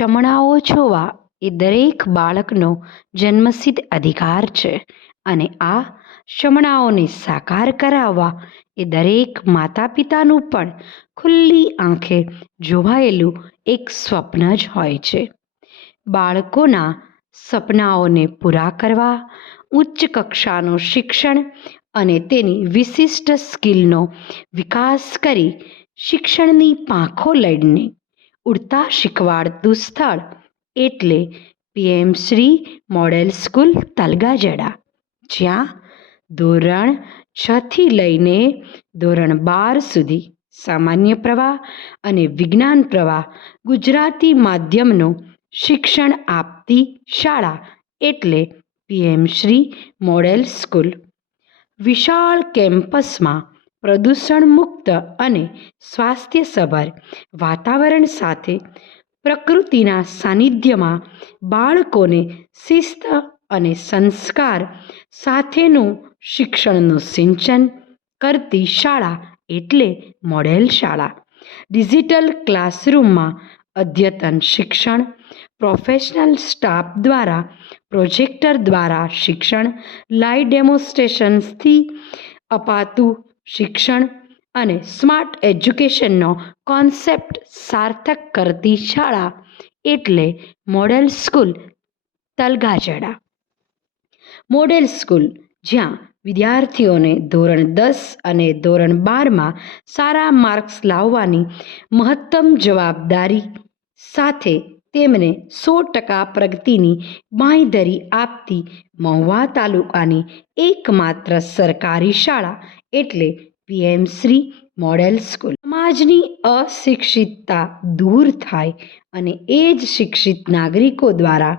શમણાઓ જોવા એ દરેક બાળકનો જન્મસિદ્ધ અધિકાર છે અને આ શમણાઓને સાકાર કરાવવા એ દરેક માતા પિતાનું પણ ખુલ્લી આંખે જોવાયેલું એક સ્વપ્ન જ હોય છે. બાળકોના સપનાઓને પૂરા કરવા, ઉચ્ચ કક્ષાનું શિક્ષણ અને તેની વિશિષ્ટ સ્કિલનો વિકાસ કરી શિક્ષણની પાંખો લઈને ઉડતા શીખવાડતું સ્થળ એટલે પીએમ શ્રી મોડેલ સ્કૂલ તલગાજડા, જ્યાં ધોરણ 6 થી લઈને ધોરણ 12 સુધી સામાન્ય પ્રવાહ અને વિજ્ઞાન પ્રવાહ ગુજરાતી માધ્યમનું શિક્ષણ આપતી શાળા એટલે પીએમ શ્રી મોડેલ સ્કૂલ. વિશાળ કેમ્પસમાં પ્રદૂષણ મુક્ત અને સ્વાસ્થ્યસભર વાતાવરણ સાથે પ્રકૃતિના સાનિધ્યમાં બાળકોને શિસ્ત અને સંસ્કાર સાથેનું શિક્ષણનું સિંચન કરતી શાળા એટલે મોડેલ શાળા. ડિજિટલ ક્લાસરૂમમાં અદ્યતન શિક્ષણ, પ્રોફેશનલ સ્ટાફ દ્વારા પ્રોજેક્ટર દ્વારા શિક્ષણ, લાઈવ ડેમોન્સ્ટ્રેશન્સથી અપાતું શિક્ષણ અને સ્માર્ટ એજ્યુકેશનનો કોન્સેપ્ટ સાર્થક કરતી શાળા એટલે મોડેલ સ્કૂલ તલગાજડા. મોડેલ સ્કૂલ જ્યાં વિદ્યાર્થીઓને ધોરણ 10 અને ધોરણ 12માં સારા માર્ક્સ લાવવાની મહત્તમ જવાબદારી સાથે તેમને 100% પ્રગતિની બાંયધરી આપતી મહુવા તાલુકાની એકમાત્ર સરકારી શાળા એટલે પીએમ શ્રી મોડેલ સ્કૂલ. સમાજની અશિક્ષિતતા દૂર થાય અને એ જ શિક્ષિત નાગરિકો દ્વારા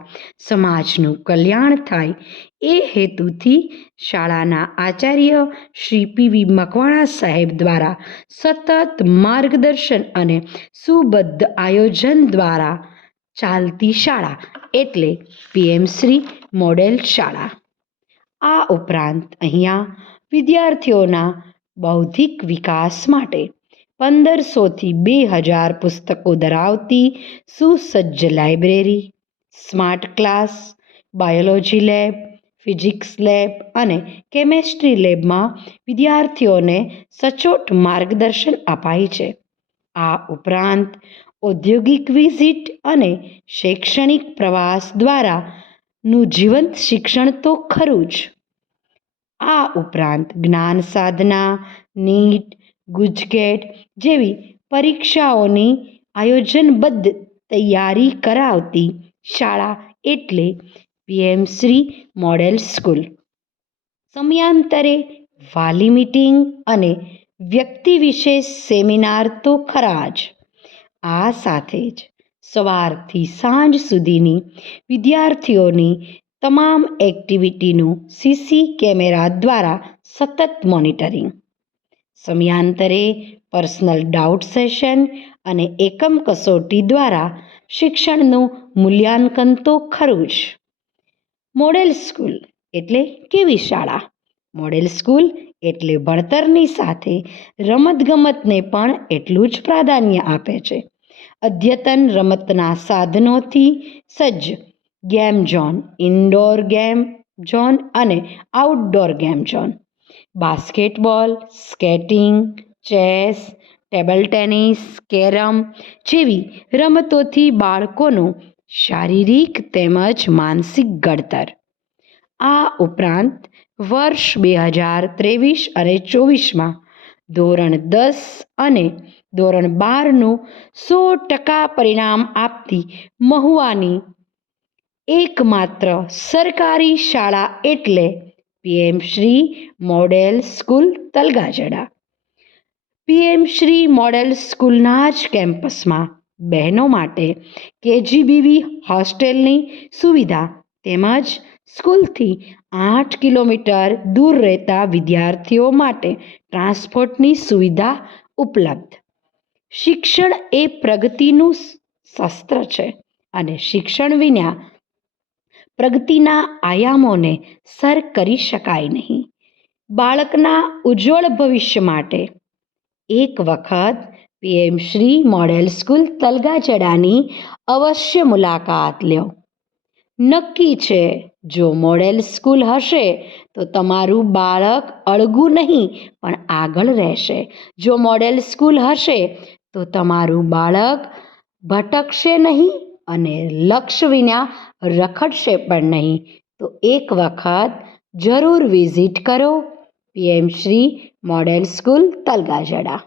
સમાજનું કલ્યાણ થાય એ હેતુથી શાળાના આચાર્ય શ્રી પીવી મકવાણા સાહેબ દ્વારા સતત માર્ગદર્શન અને સુબદ્ધ આયોજન દ્વારા ચાલતી શાળા એટલે પીએમ શ્રી મોડેલ શાળા. આ ઉપરાંત અહીંયા વિદ્યાર્થીઓના બૌદ્ધિક વિકાસ માટે 1500 થી 2000 પુસ્તકો ધરાવતી સુસજ્જ library, smart class, biology lab, physics lab અને કેમેસ્ટ્રી લેબમાં વિદ્યાર્થીઓને સચોટ માર્ગદર્શન અપાય છે. આ ઉપરાંત ઔદ્યોગિક વિઝિટ અને શૈક્ષણિક પ્રવાસ દ્વારાનું જીવંત શિક્ષણ તો ખરું જ. આ ઉપરાંત જ્ઞાન સાધના, નીટ, ગુજકેટ જેવી પરીક્ષાઓની આયોજનબદ્ધ તૈયારી કરાવતી શાળા એટલે પીએમ શ્રી મોડેલ સ્કૂલ. સમયાંતરે વાલી મીટિંગ અને વ્યક્તિ વિશેષ સેમિનાર તો ખરા જ. આ સાથે જ સવારથી સાંજ સુધીની વિદ્યાર્થીઓની તમામ એક્ટિવિટીનું સીસી કેમેરા દ્વારા સતત મોનિટરિંગ. સમયાંતરે પર્સનલ ડાઉટ સેશન અને એકમ કસોટી દ્વારા શિક્ષણનું મૂલ્યાંકન તો ખરું જ. મોડેલ સ્કૂલ એટલે કેવી શાળા? મોડેલ સ્કૂલ એટલે ભણતરની સાથે રમતગમતને પણ એટલું જ પ્રાધાન્ય આપે છે. અદ્યતન રમતના સાધનોથી સજ્જ game zone, indoor game zone અને outdoor game zone, basketball, skating, chess, table tennis, carrom જેવી રમતોથી બાળકોનું શારીરિક તેમજ માનસિક ઘડતર. આ ઉપરાંત વર્ષ 2023 અને 24માં ધોરણ 10 અને ધોરણ 12નું 100% પરિણામ આપતી મહુવાની એકમાત્ર સરકારી શાળા એટલે PM Shri model school Talgajarda. PM Shri model સ્કૂલના જ કેમ્પસમાં બહેનો માટે કેજીબીવી હોસ્ટેલની સુવિધા તેમજ સ્કૂલથી 8 કિલોમીટર દૂર રહેતા વિદ્યાર્થીઓ માટે ટ્રાન્સપોર્ટની સુવિધા ઉપલબ્ધ. શિક્ષણ એ પ્રગતિનું શસ્ત્ર છે અને શિક્ષણ વિના પ્રગતિના આયામોને સર કરી શકાય નહીં. બાળકના ઉજ્જવળ ભવિષ્ય માટે એક વખત પીએમ શ્રી મોડેલ સ્કૂલ તલગાજડાની અવશ્ય મુલાકાત લ્યો. નક્કી છે, જો મોડેલ સ્કૂલ હશે તો તમારું બાળક અળગું નહીં પણ આગળ રહેશે. જો મોડેલ સ્કૂલ હશે તો તમારું બાળક ભટકશે નહીં અને લક્ષ્ય વિના રખડશે પણ નહીં. તો એક વખત જરૂર વિઝિટ કરો પીએમ શ્રી મોડેલ સ્કૂલ તલગાજડા.